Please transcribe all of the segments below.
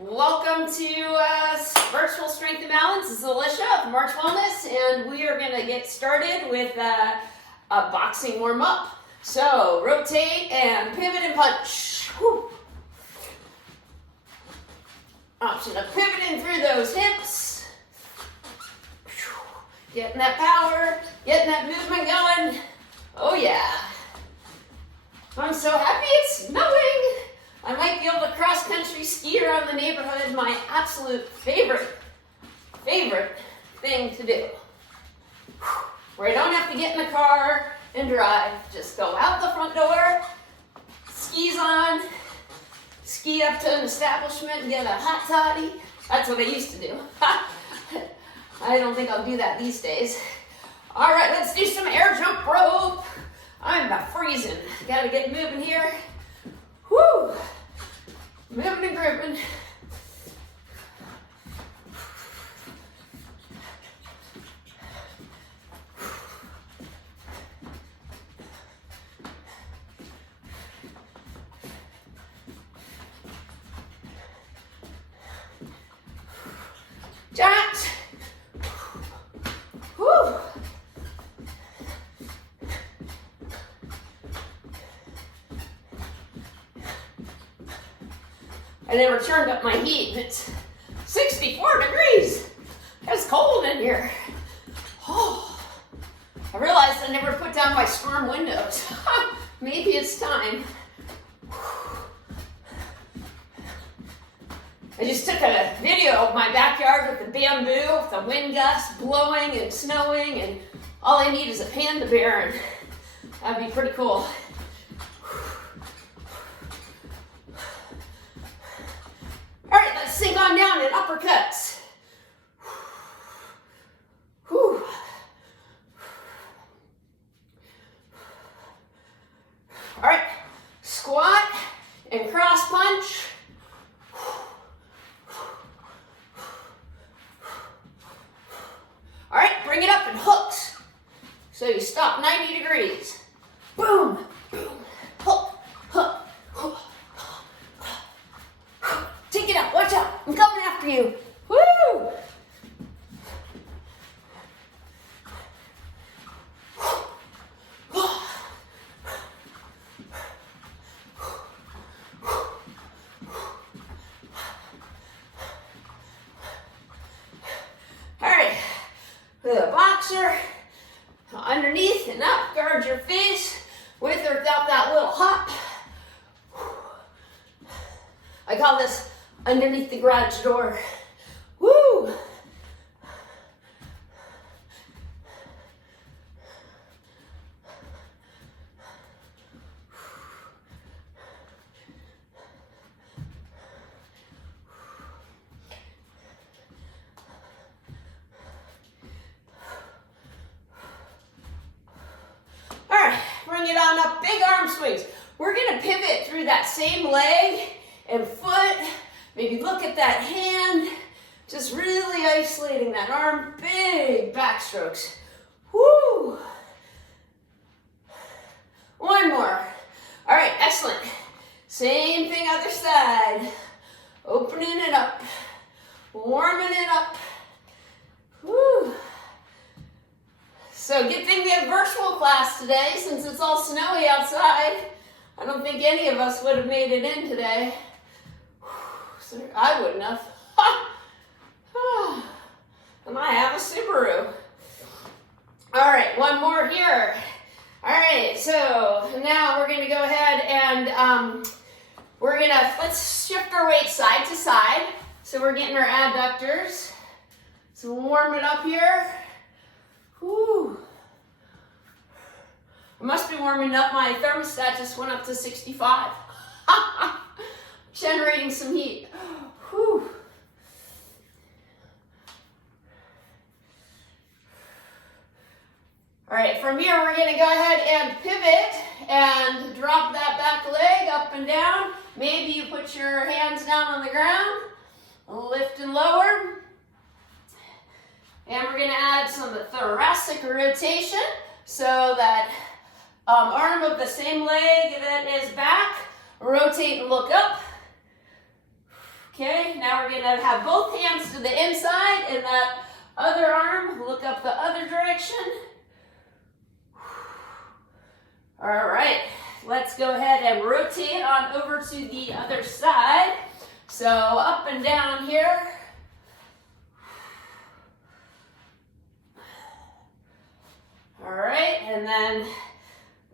Welcome to Virtual Strength and Balance. This is Alicia of March Wellness, and we are going to get started with a boxing warm-up. So rotate and pivot and punch. Whew. Option of pivoting through those hips. Getting that power, getting that movement going. Oh yeah. I'm so happy it's snowing. I might be able to cross-country ski around the neighborhood, my absolute favorite thing to do. Where I don't have to get in the car and drive. Just go out the front door, skis on, ski up to an establishment and get a hot toddy. That's what I used to do. I don't think I'll do that these days. All right, let's do some air jump rope. I'm about freezing. Gotta get moving here. Woo! Moving and grooving. Jumps. Woo! I never turned up my heat. It's 64 degrees. It's cold in here. Oh, I realized I never put down my storm windows. Maybe it's time. I just took a video of my backyard with the bamboo, with the wind gusts blowing and snowing, and all I need is a panda bear, and that'd be pretty cool. All right, let's sink on down in uppercuts. Whew. All right, squat and cross punch. All right, bring it up in hooks. So you stop 90 degrees. Boom, boom, hook, hook, hook. Take it out, watch out, I'm coming after you. Woo! All right, with a boxer, underneath and up, guard your face, with or without that little hop. I call this underneath the garage door. Woo! All right, bring it on up, big arm swings. We're gonna pivot through that same leg and foot. Maybe look at that hand, just really isolating that arm, big back strokes. Woo! One more. All right, excellent. Same thing other side. Opening it up, warming it up. Woo! So good thing we have virtual class today since it's all snowy outside. I don't think any of us would have made it in today. I wouldn't have. And I have a Subaru. All right, one more here. All right, so now we're going to go ahead and let's shift our weight side to side. So we're getting our adductors. So warm it up here. Whew. I must be warming up. My thermostat just went up to 65. Generating some heat. Whew. All right, from here we're gonna go ahead and pivot and drop that back leg up and down. Maybe you put your hands down on the ground, lift and lower. And we're gonna add some thoracic rotation so that arm of the same leg that is back, rotate and look up. Okay, now now we're gonna have both hands to the inside and that other arm, look up the other direction. All right, let's go ahead and rotate on over to the other side. So up and down here. All right, and then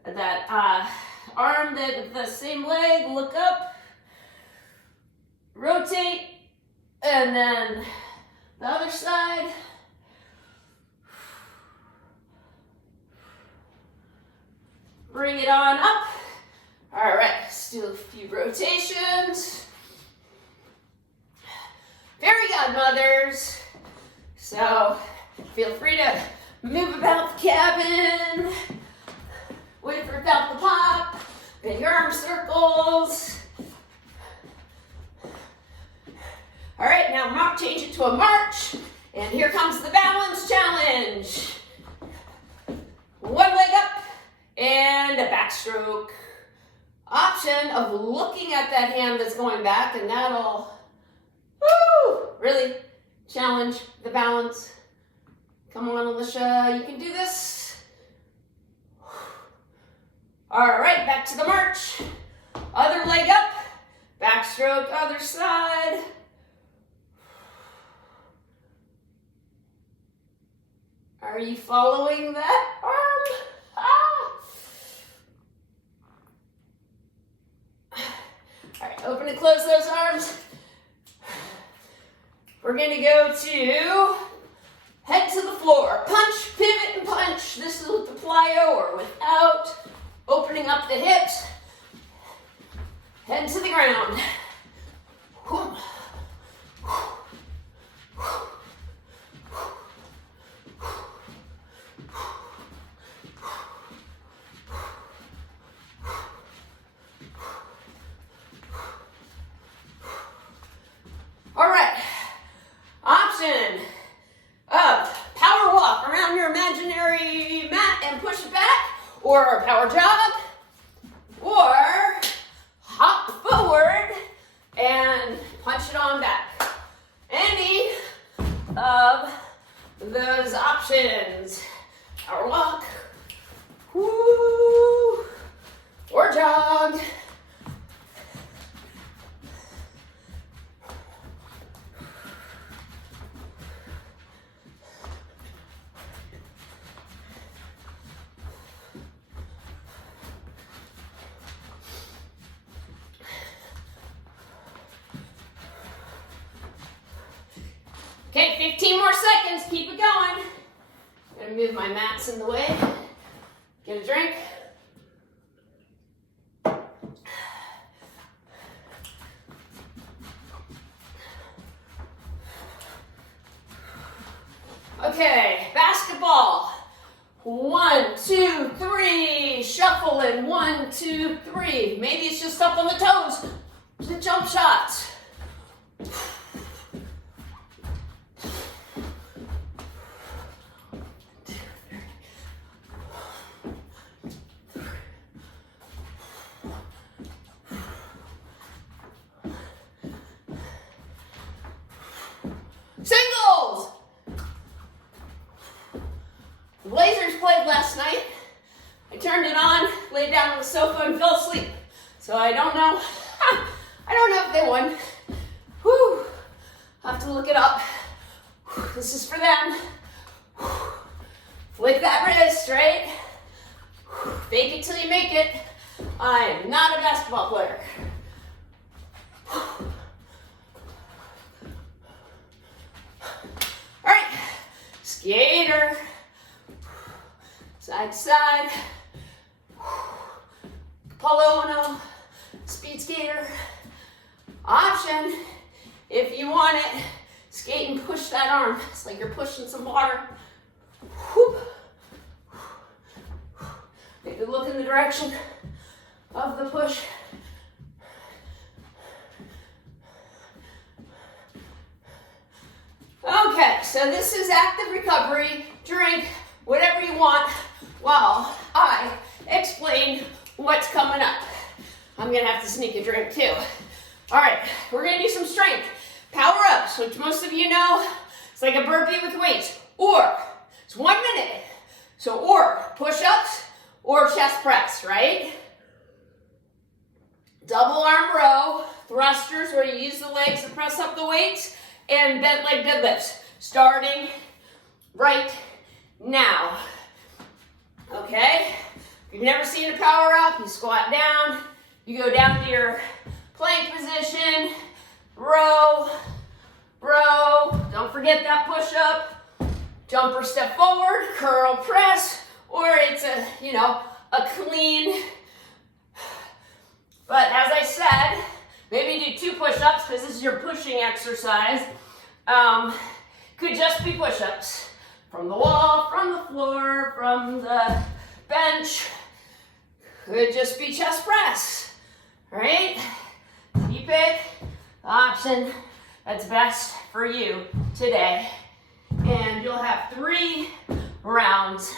that arm, the same leg, look up, rotate, and then the other side. Bring it on up. All right, let's do a few rotations. Fairy godmothers. So feel free to move about the cabin. Wait for about the pop. Big arm circles. All right, now change it to a march. And here comes the balance challenge. One leg up and a backstroke. Option of looking at that hand that's going back, and that'll really challenge the balance. Come on, Alicia, you can do this. All right, back to the march. Other leg up, backstroke, other side. Are you following that arm? All right, open and close those arms. We're gonna go to head to the floor. Punch, pivot, and punch. This is with the plyo or without. Opening up the hips. Head to the ground. All right, option of power walk around your imaginary mat and push it back, or power jog, or hop forward and punch it on back. Any of those options. Power walk, woo, or jog. Okay, 15 more seconds, keep it going. I'm gonna move my mats in the way. Get a drink. Okay, basketball. 1, 2, 3, shuffle and 1, 2, 3. Maybe it's just up on the toes. The jump shots. Singles! The Blazers played last night. I turned it on, laid down on the sofa, and fell asleep. So I don't know. I don't know if they won. Whew. I'll have to look it up. This is for them. Flick that wrist, right? Fake it till you make it. I am not a basketball player. All right, skater, side to side, Polo Uno, speed skater. Option, if you want it, skate and push that arm. It's like you're pushing some water. Whoop. Maybe look in the direction of the push. Okay, so this is active recovery. Drink whatever you want while I explain what's coming up. I'm gonna have to sneak a drink too. All right, we're gonna do some strength. Power press, which most of you know, it's like a burpee with weights. Or, it's 1 minute. So, or push-ups or chest press, right? Double arm row, thrusters where you use the legs to press up the weights, and bent leg deadlifts, starting right now. Okay? If you've never seen a power up, you squat down, you go down to your plank position, row, don't forget that push-up, jump or step forward, curl press, or it's a clean, but as I said, maybe do 2 push-ups because this is your pushing exercise. Could just be push-ups from the wall, from the floor, from the bench. Could just be chest press, right? You pick the option that's best for you today. And you'll have 3 rounds.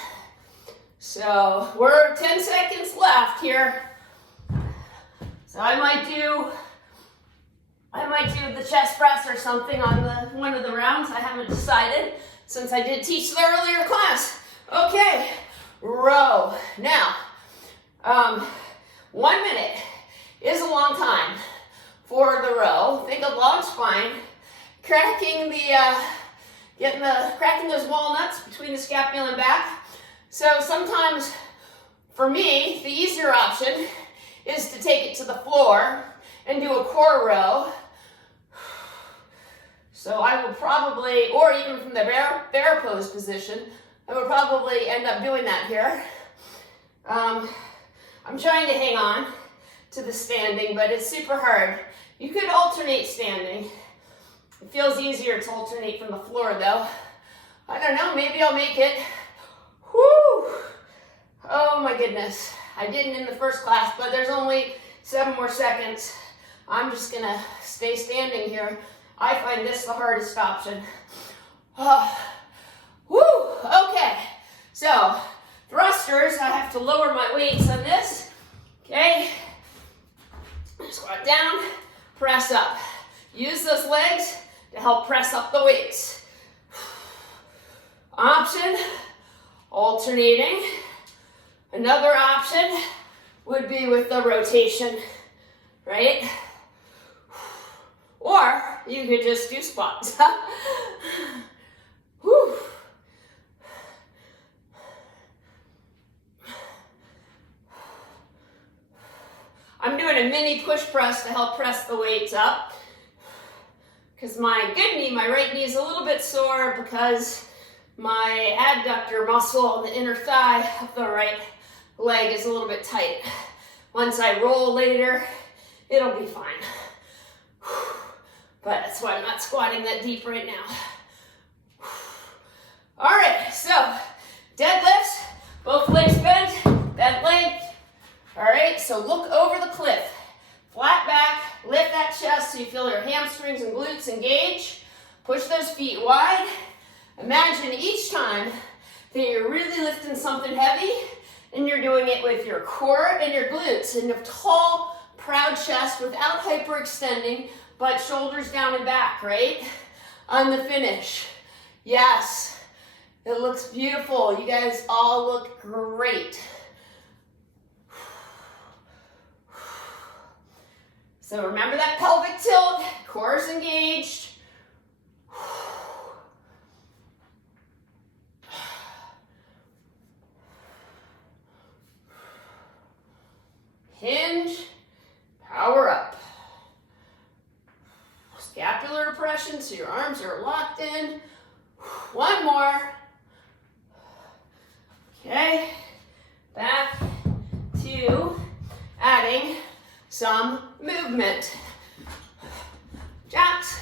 So we're 10 seconds left here. So I might do the chest press or something on one of the rounds. I haven't decided since I did teach the earlier class. Okay, row. Now, 1 minute is a long time for the row. Think of long spine, cracking those walnuts between the scapula and back. So sometimes, for me, the easier option is to take it to the floor and do a core row. So I will probably, or even from the bear pose position, I would probably end up doing that here. I'm trying to hang on to the standing, but it's super hard. You could alternate standing. It feels easier to alternate from the floor though. I don't know, maybe I'll make it. Whew! Oh my goodness. I didn't in the first class, but there's only 7 more seconds. I'm just gonna stay standing here. I find this the hardest option. Oh. Woo! Okay. So, thrusters, I have to lower my weights on this. Okay. Squat down, press up. Use those legs to help press up the weights. Option, alternating. Another option would be with the rotation, right? Or you could just do squats. Whew. I'm doing a mini push press to help press the weights up because my good knee, my right knee is a little bit sore because my adductor muscle on the inner thigh of the right leg is a little bit tight. Once I roll later, it'll be fine. But that's why I'm not squatting that deep right now. All right, so deadlifts, both legs bent, bent leg. All right, so look over the cliff. Flat back, lift that chest so you feel your hamstrings and glutes engage. Push those feet wide. Imagine each time that you're really lifting something heavy and you're doing it with your core and your glutes and a tall, proud chest without hyperextending, but shoulders down and back, right? On the finish. Yes, it looks beautiful. You guys all look great. So remember that pelvic tilt, core is engaged. Hinge, power up. Scapular depression, so your arms are locked in. 1 more. Okay, back to adding some movement. Jacks.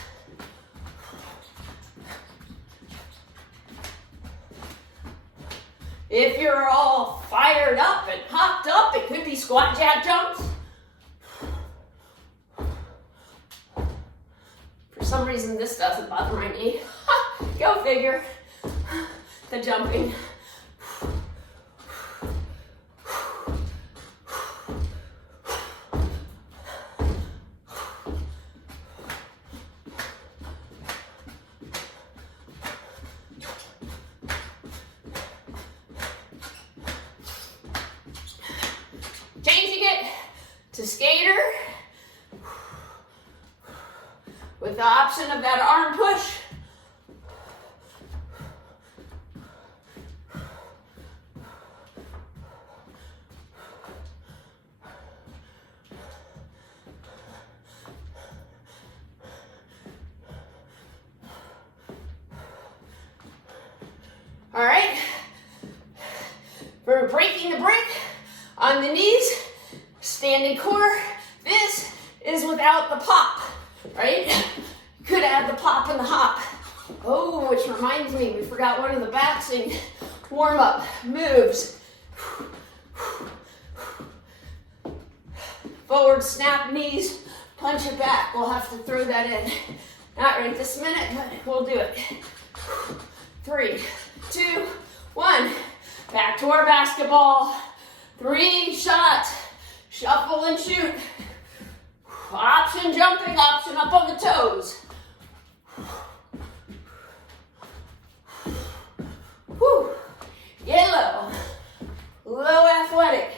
If you're all fired up and hopped up, it could be squat jab jumps. For some reason, this doesn't bother my knee. Go figure. The jumping. with the option of that arm push. All right, we're breaking the break on the knees, standing core. This is without the pop, right? Could add the pop and the hop. Oh, which reminds me, we forgot one of the boxing warm-up moves. Forward snap knees, punch it back. We'll have to throw that in. Not right this minute, but we'll do it. 3, 2, 1. Back to our basketball. 3 shots. Shuffle and shoot. Option jumping, option up on the toes. Whew. Yellow. Low athletic.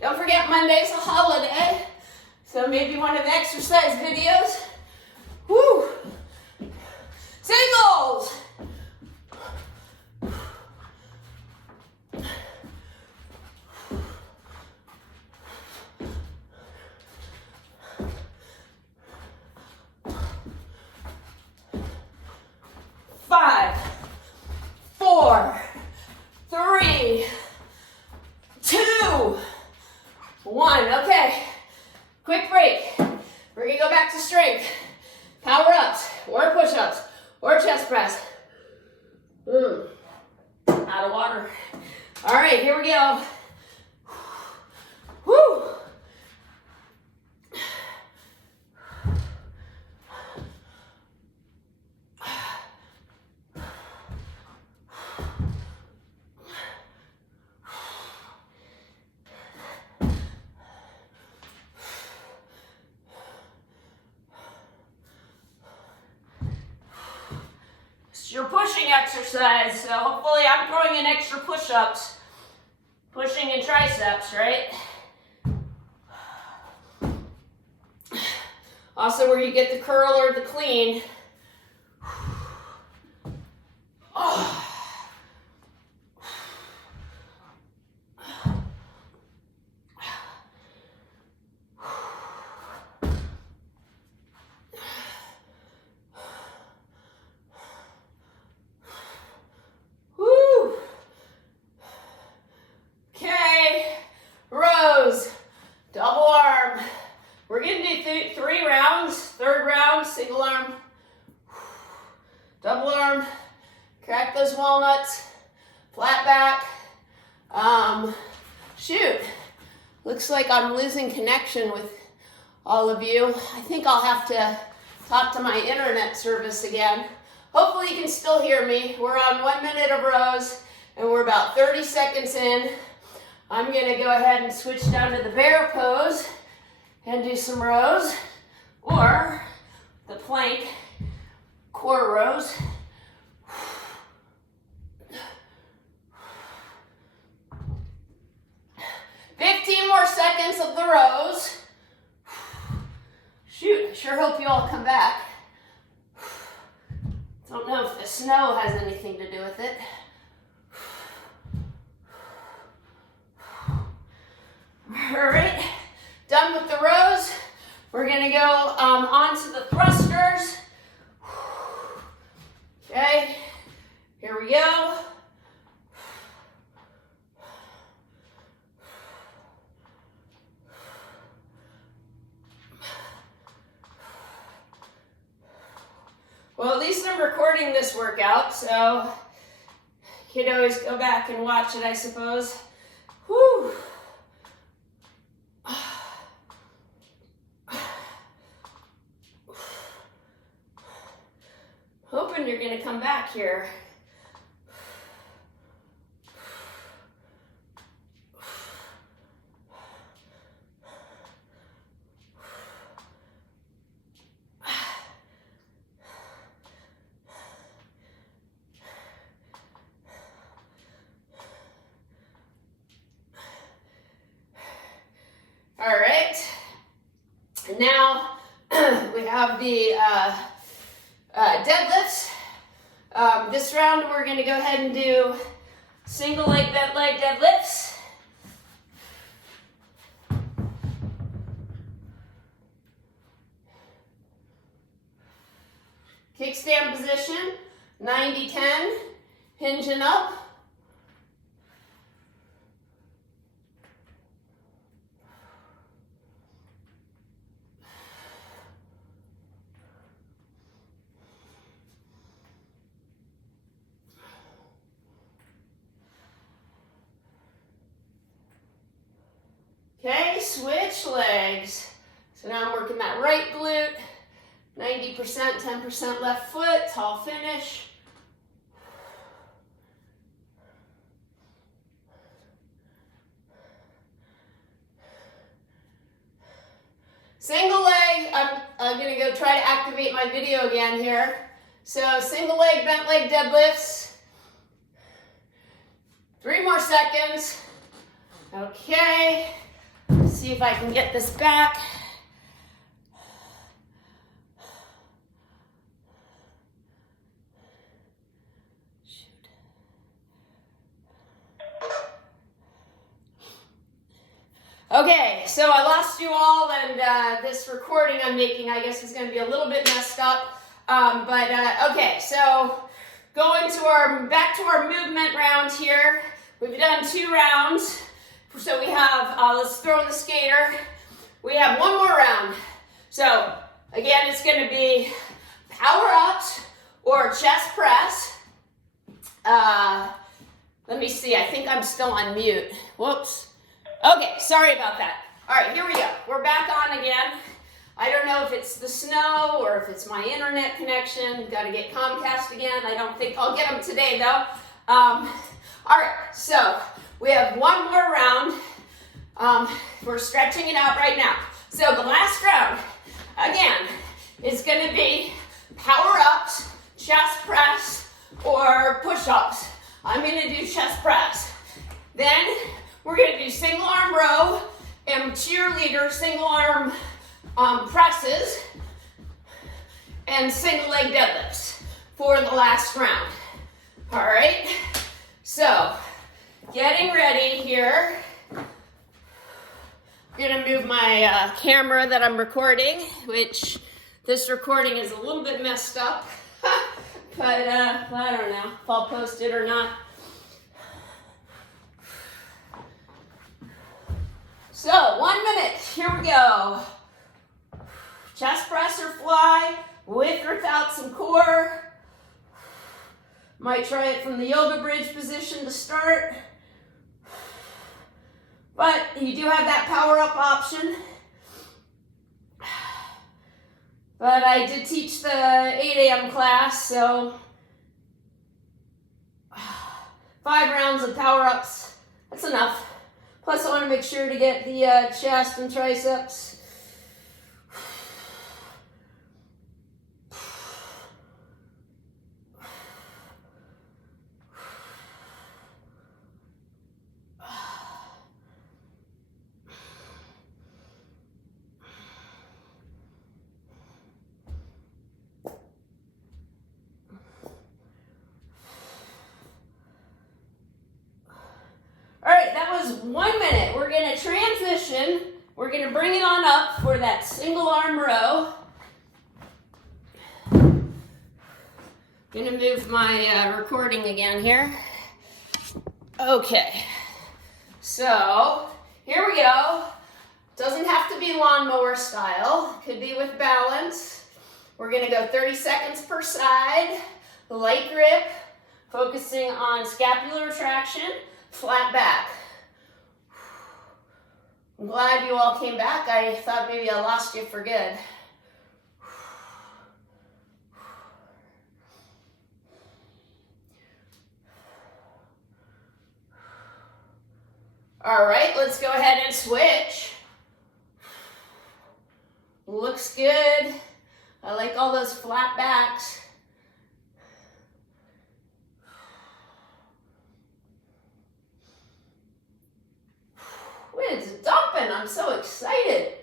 Don't forget Monday's a holiday, so maybe one of the exercise videos. Woo! Singles! Five, 4, 3, 2, 1. Okay, quick break. We're gonna go back to strength. Power ups, or push-ups, or chest press. Out of water. All right, here we go. Woo! It's your pushing exercise, so hopefully I'm throwing in extra push-ups. Pushing in triceps, right? Also where you get the curl or the clean. Oh. Double arm. We're going to do 3 rounds. Third round, single arm. Double arm. Crack those walnuts. Flat back. Shoot. Looks like I'm losing connection with all of you. I think I'll have to talk to my internet service again. Hopefully you can still hear me. We're on 1 minute of rows and we're about 30 seconds in. I'm going to go ahead and switch down to the bear pose and do some rows, or the plank core rows. More seconds of the rows. Shoot, I sure hope you all come back. Don't know if the snow has anything to do with it. All right, done with the rows. We're gonna go onto the thrusters. Okay, here we go. Well, at least I'm recording this workout, so you can always go back and watch it, I suppose. Whew. Hoping you're gonna come back here. this round, we're going to go ahead and do single leg, bent leg deadlifts. Kickstand position, 90-10, hinging up. Okay, switch legs. So now I'm working that right glute, 90%, 10% left foot, tall finish. Single leg, I'm gonna go try to activate my video again here. So single leg, bent leg deadlifts. 3 more seconds. Okay. See if I can get this back. Shoot. Okay, so I lost you all, and this recording I'm making, I guess, is going to be a little bit messed up. Okay, so going to back to our movement round here. We've done 2 rounds. So we have, let's throw in the skater. We have 1 more round. So again, it's going to be power ups or chest press. Let me see, I think I'm still on mute. Whoops. Okay, sorry about that. All right, here we go. We're back on again. I don't know if it's the snow or if it's my internet connection. Got to get Comcast again. I don't think I'll get them today though. All right, so we have 1 more round. We're stretching it out right now. So the last round, again, is going to be power ups, chest press, or push-ups. I'm going to do chest press. Then we're going to do single arm row and cheerleader single arm presses and single leg deadlifts for the last round. All right, so getting ready here. I'm gonna move my camera that I'm recording, which this recording is a little bit messed up, but I don't know if I'll post it or not. So 1 minute, here we go. Chest press or fly, with or without some core. Might try it from the yoga bridge position to start. But you do have that power up option. But I did teach the 8 a.m. class, so 5 rounds of power ups, that's enough. Plus I want to make sure to get the chest and triceps. All right, that was 1 minute. We're going to transition. We're going to bring it on up for that single arm row. I'm going to move my recording again here. Okay, so here we go. Doesn't have to be lawnmower style. Could be with balance. We're going to go 30 seconds per side. Light grip, focusing on scapular retraction. Flat back. I'm glad you all came back. I thought maybe I lost you for good. All right, let's go ahead and switch. Looks good. I like all those flat backs. It's dumping. I'm so excited.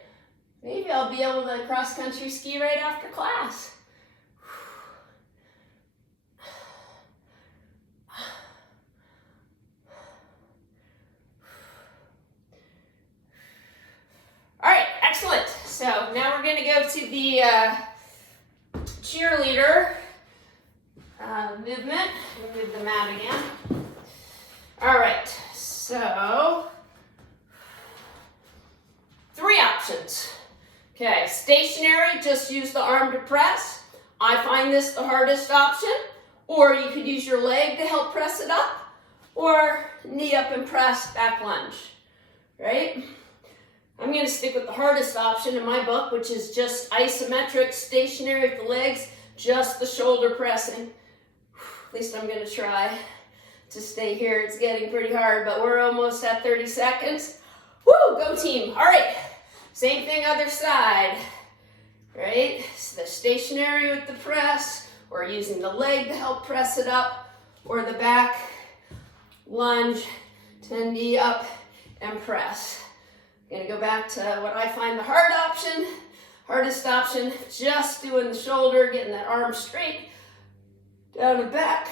Maybe I'll be able to cross-country ski right after class. into the cheerleader movement. We'll move the mat again. All right, so 3 options. Okay, stationary, just use the arm to press. I find this the hardest option. Or you could use your leg to help press it up, or knee up and press, back lunge, right? I'm gonna stick with the hardest option in my book, which is just isometric, stationary with the legs, just the shoulder pressing. At least I'm gonna try to stay here. It's getting pretty hard, but we're almost at 30 seconds. Woo, go team. All right, same thing other side, right? So the stationary with the press, or using the leg to help press it up, or the back lunge to knee up and press. I'm gonna go back to what I find the hardest option, just doing the shoulder, getting that arm straight down and back.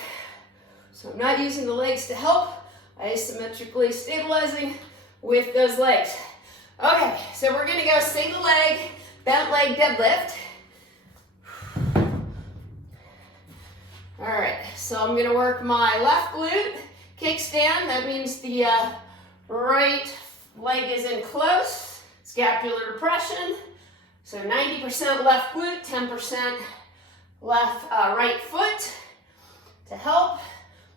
So I'm not using the legs to help, isometrically stabilizing with those legs. Okay, so we're gonna go single leg, bent leg deadlift. All right, so I'm gonna work my left glute, kickstand. That means the right leg is in close, scapular depression. So 90% left glute, 10% left right foot to help.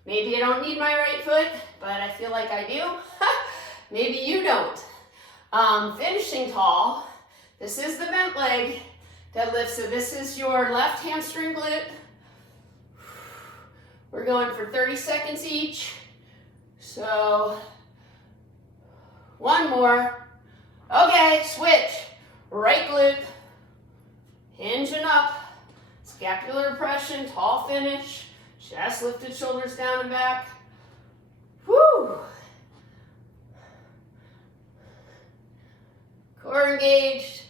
Maybe I don't need my right foot, but I feel like I do. Maybe you don't. Finishing tall. This is the bent leg deadlift. So this is your left hamstring glute. We're going for 30 seconds each. So 1 more. Okay, switch. Right glute, hinging up, scapular depression, tall finish, chest lifted, shoulders down and back. Woo! Core engaged.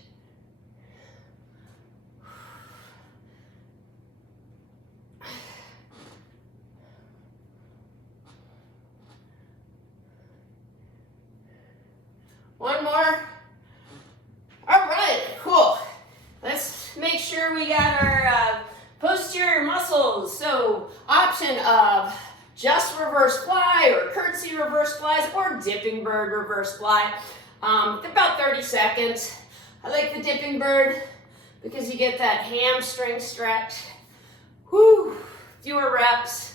One more. All right, cool. Let's make sure we got our posterior muscles. So option of just reverse fly or curtsy reverse flies or dipping bird reverse fly. About 30 seconds. I like the dipping bird because you get that hamstring stretch. Whew, fewer reps.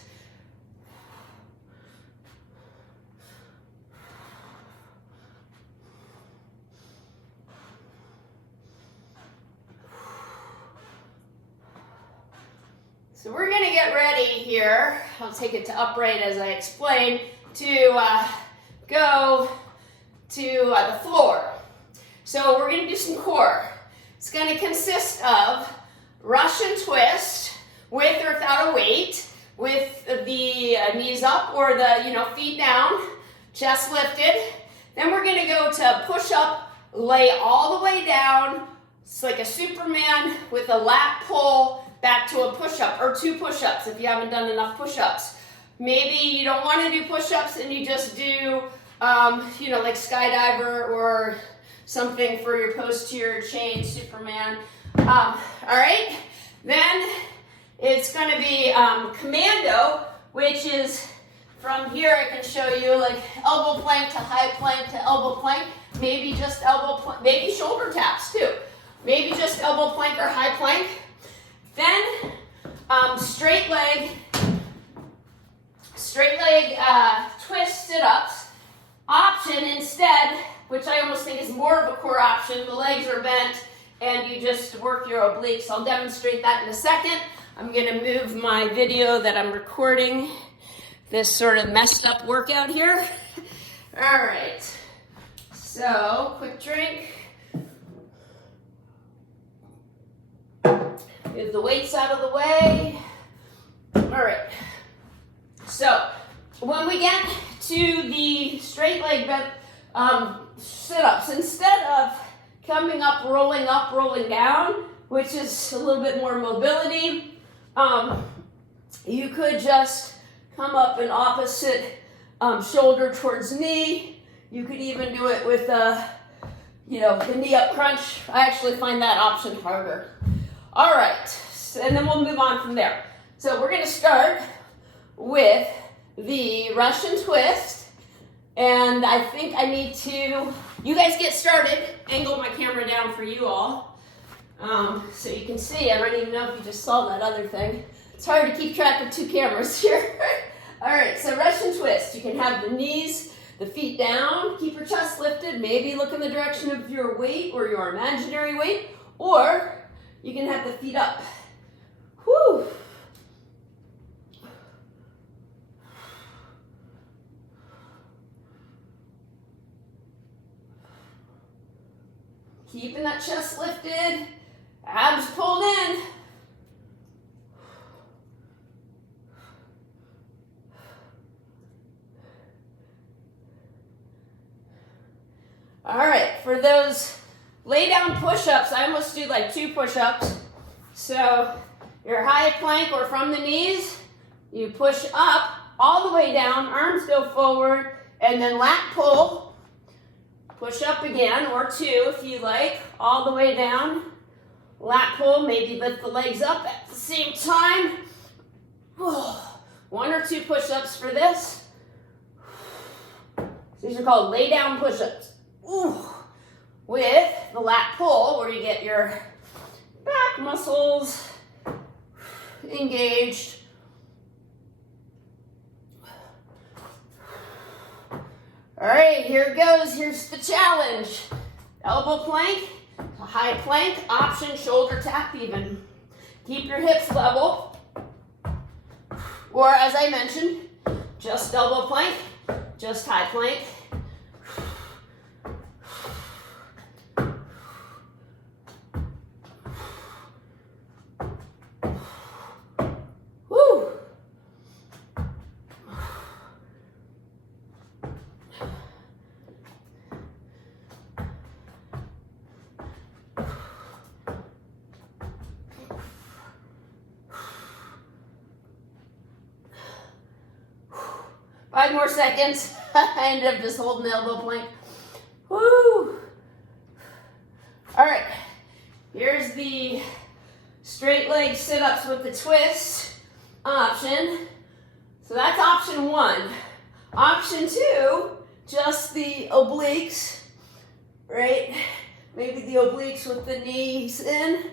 So we're gonna get ready here. I'll take it to upright as I explained, to go to the floor. So we're gonna do some core. It's gonna consist of Russian twist with or without a weight, with the knees up or the feet down, chest lifted. Then we're gonna go to push up, lay all the way down. It's like a Superman with a lat pull back to a push-up, or 2 push-ups if you haven't done enough push-ups. Maybe you don't want to do push-ups and you just do, like skydiver or something for your posterior chain, Superman. All right, then it's going to be commando, which is from here. I can show you like elbow plank to high plank to elbow plank, maybe just elbow plank, maybe shoulder taps too, maybe just elbow plank or high plank. Then straight leg twist sit-ups. Option instead, which I almost think is more of a core option, the legs are bent and you just work your obliques. I'll demonstrate that in a second. I'm gonna move my video that I'm recording this sort of messed up workout here. All right, so quick drink. Move the weights out of the way. All right. So when we get to the straight leg bent sit-ups, instead of coming up, rolling down, which is a little bit more mobility, you could just come up an opposite shoulder towards knee. You could even do it with the knee up crunch. I actually find that option harder. All right, and then we'll move on from there. So we're going to start with the Russian twist, and I think I need to, you guys get started, angle my camera down for you all, so you can see. I don't even know if you just saw that other thing. It's hard to keep track of two cameras here. All right, so Russian twist. You can have the knees, the feet down, keep your chest lifted, maybe look in the direction of your weight or your imaginary weight, or you can have the feet up. Whew. Keeping that chest lifted, abs pulled in. All right, for those lay down push-ups, I almost do like 2 push-ups. So your high plank or from the knees, you push up all the way down, arms go forward, and then lat pull. Push up again, or 2 if you like, all the way down. Lat pull, maybe lift the legs up at the same time. 1 or 2 push-ups for this. These are called lay down push-ups. With the lat pull, where you get your back muscles engaged. All right, here it goes. Here's the challenge. Elbow plank, a high plank, option shoulder tap even. Keep your hips level. Or as I mentioned, just elbow plank, just high plank. Five more seconds. I ended up just holding the elbow plank. Woo! All right, here's the straight leg sit-ups with the twist option. So that's option 1. Option 2, just the obliques, right? Maybe the obliques with the knees in.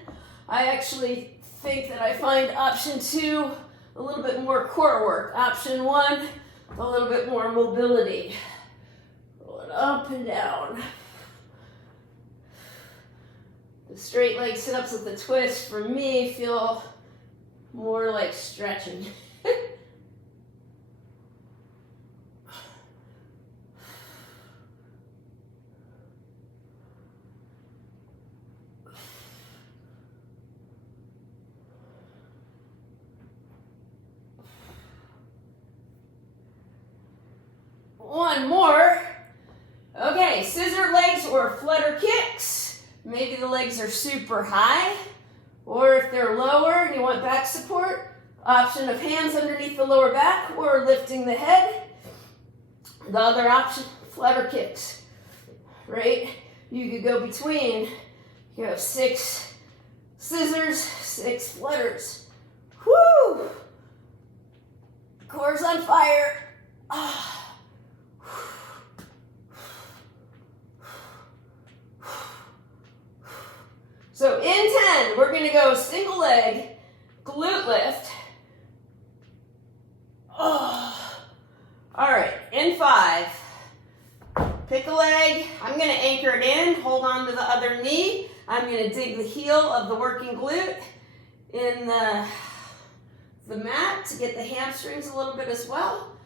I actually think that I find option 2 a little bit more core work. Option 1, a little bit more mobility. Roll it up and down. The straight leg sit-ups with the twist, for me, feel more like stretching. One more. Okay, scissor legs or flutter kicks. Maybe the legs are super high, or if they're lower and you want back support, option of hands underneath the lower back or lifting the head. The other option, flutter kicks, right? You could go between, you have 6 scissors, 6 flutters. Whoo! Core's on fire. Ah. So in 10, we're going to go single leg, glute lift. Oh. All right, in 5, pick a leg. I'm going to anchor it in, hold on to the other knee. I'm going to dig the heel of the working glute in the mat to get the hamstrings a little bit as well.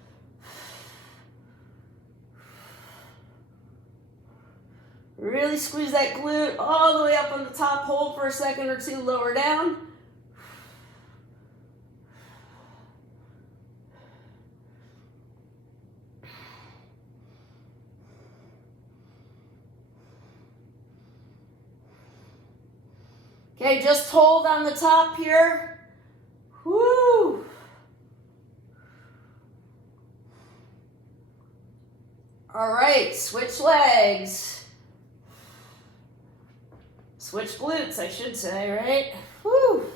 Really squeeze that glute all the way up on the top, hold for a second or 2, lower down. Okay, just hold on the top here. Woo! All right, switch legs. Switch glutes, I should say, right? Whew.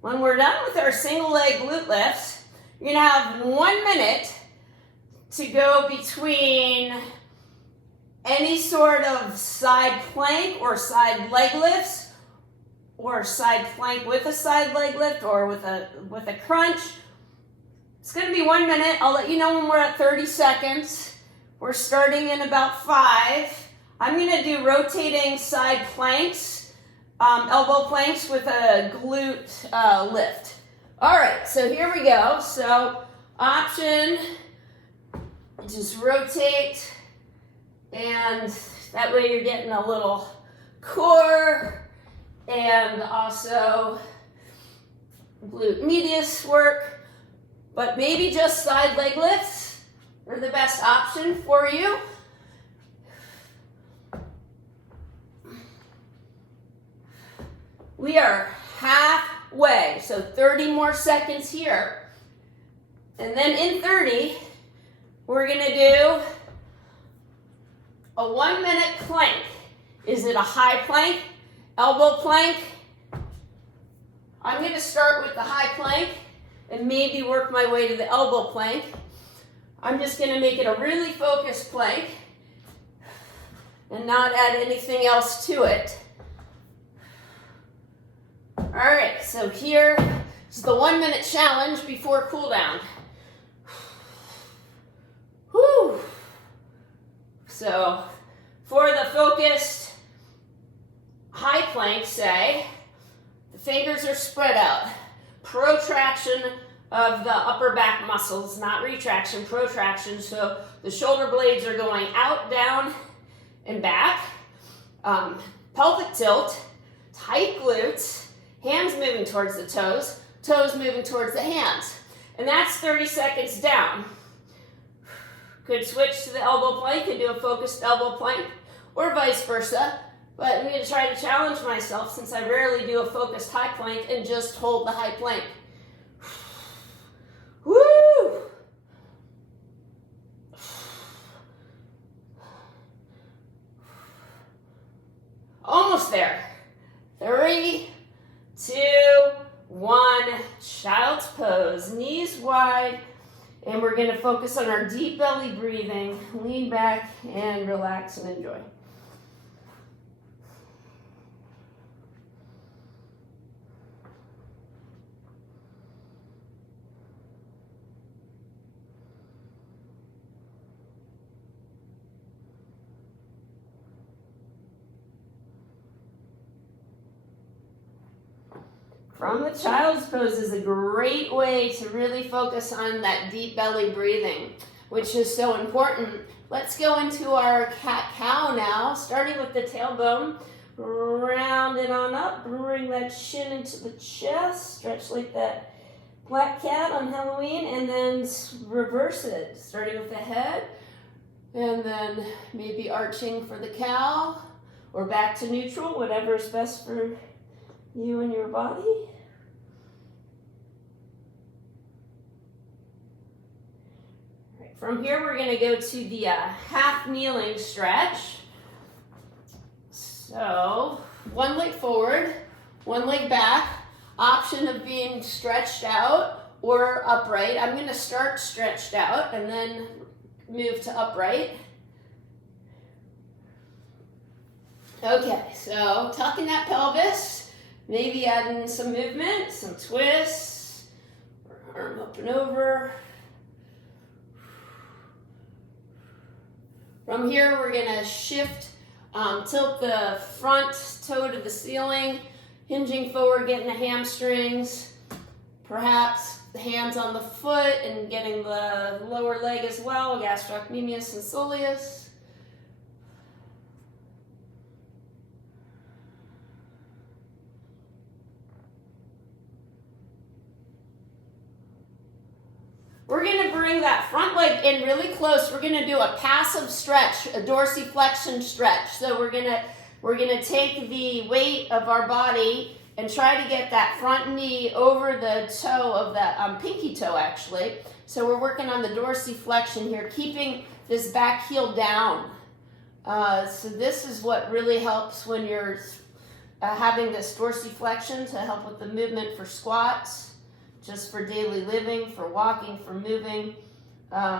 When we're done with our single leg glute lifts, you're gonna have 1 minute to go between any sort of side plank or side leg lifts, or side plank with a side leg lift, or with a crunch. It's gonna be 1 minute. I'll let you know when we're at 30 seconds. We're starting in about 5. I'm gonna do rotating side planks, elbow planks with a glute lift. All right, so here we go. So option, just rotate, and that way you're getting a little core and also glute medius work, but maybe just side leg lifts are the best option for you. We are halfway, so 30 more seconds here. And then in 30, we're gonna do a 1 minute plank. Is it a high plank, elbow plank? I'm gonna start with the high plank and maybe work my way to the elbow plank. I'm just gonna make it a really focused plank and not add anything else to it. All right, so here is the 1 minute challenge before cool down. Whew. So for the focused high plank, say, the fingers are spread out. Protraction of the upper back muscles, not retraction, protraction. So the shoulder blades are going out, down, and back. Pelvic tilt, tight glutes, hands moving towards the toes, toes moving towards the hands. And that's 30 seconds down. Could switch to the elbow plank and do a focused elbow plank, or vice versa. But I'm going to try to challenge myself, since I rarely do a focused high plank, and just hold the high plank. Woo! Almost there. 3, 2, 1, child's pose, knees wide, and we're going to focus on our deep belly breathing. Lean back and relax and enjoy. From the child's pose is a great way to really focus on that deep belly breathing, which is so important. Let's go into our cat-cow now, starting with the tailbone. Round it on up, bring that chin into the chest, stretch like that black cat on Halloween, and then reverse it, starting with the head, and then maybe arching for the cow, or back to neutral, whatever is best for you and your body. Right, from here, we're going to go to the half kneeling stretch. So, one leg forward, one leg back, option of being stretched out or upright. I'm going to start stretched out and then move to upright. Okay, so tucking that pelvis. Maybe adding some movement, some twists, arm up and over. From here, we're gonna shift, tilt the front toe to the ceiling, hinging forward, getting the hamstrings, perhaps the hands on the foot and getting the lower leg as well, gastrocnemius and soleus. We're going to bring that front leg in really close. We're going to do a passive stretch, a dorsiflexion stretch. So we're going to take the weight of our body and try to get that front knee over the toe of the pinky toe actually. So we're working on the dorsiflexion here, keeping this back heel down. So this is what really helps when you're having this dorsiflexion, to help with the movement for squats, just for daily living, for walking, for moving.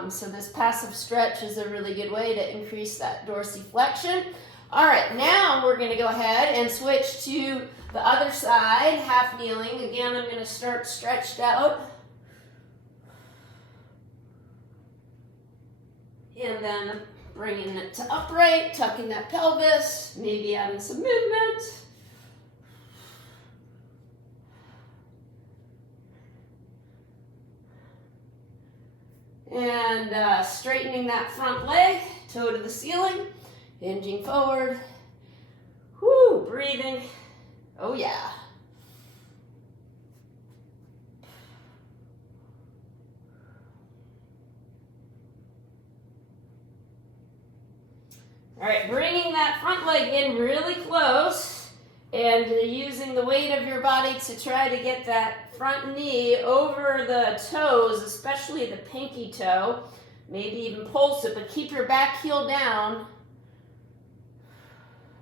So this passive stretch is a really good way to increase that dorsiflexion. All right, now we're going to go ahead and switch to the other side, half kneeling. Again, I'm going to start stretched out. And then bringing it to upright, tucking that pelvis, maybe adding some movement. And straightening that front leg, toe to the ceiling, hinging forward. Whoo, breathing. Oh yeah. All right, bringing that front leg in really close and using the weight of your body to try to get that front knee over the toes, especially the pinky toe. Maybe even pulse it, but keep your back heel down.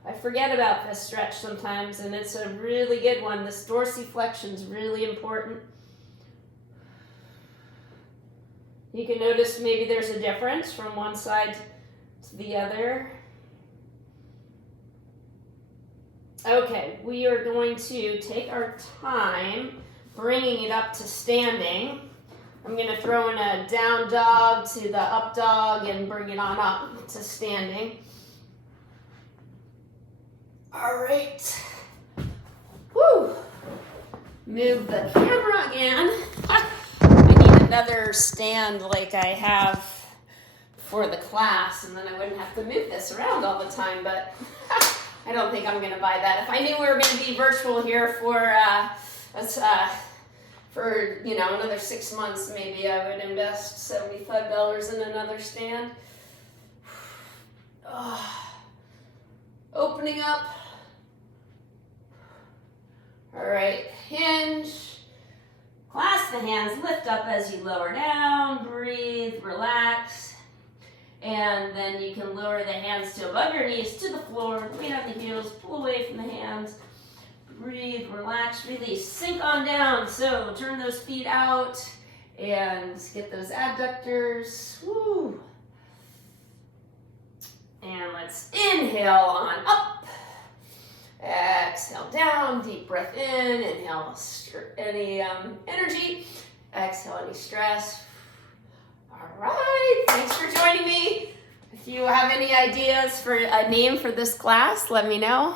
I forget about this stretch sometimes, and it's a really good one. This dorsiflexion is really important. You can notice maybe there's a difference from one side to the other. Okay, we are going to take our time bringing it up to standing. I'm going to throw in a down dog to the up dog and bring it on up to standing. All right. Woo. Move the camera again. I need another stand like I have for the class, and then I wouldn't have to move this around all the time, but I don't think I'm going to buy that. If I knew we were going to be virtual here for another 6 months, maybe I would invest $75 in another stand. Opening up. All right, hinge. Clasp the hands, lift up as you lower down, breathe, relax. And then you can lower the hands to above your knees to the floor, weight on the heels, pull away from the hands. Breathe, relax, release, sink on down. So turn those feet out and get those adductors. Woo. And let's inhale on up. Exhale down, deep breath in. Inhale any energy. Exhale any stress. All right, thanks for joining me. If you have any ideas for a name for this class, let me know.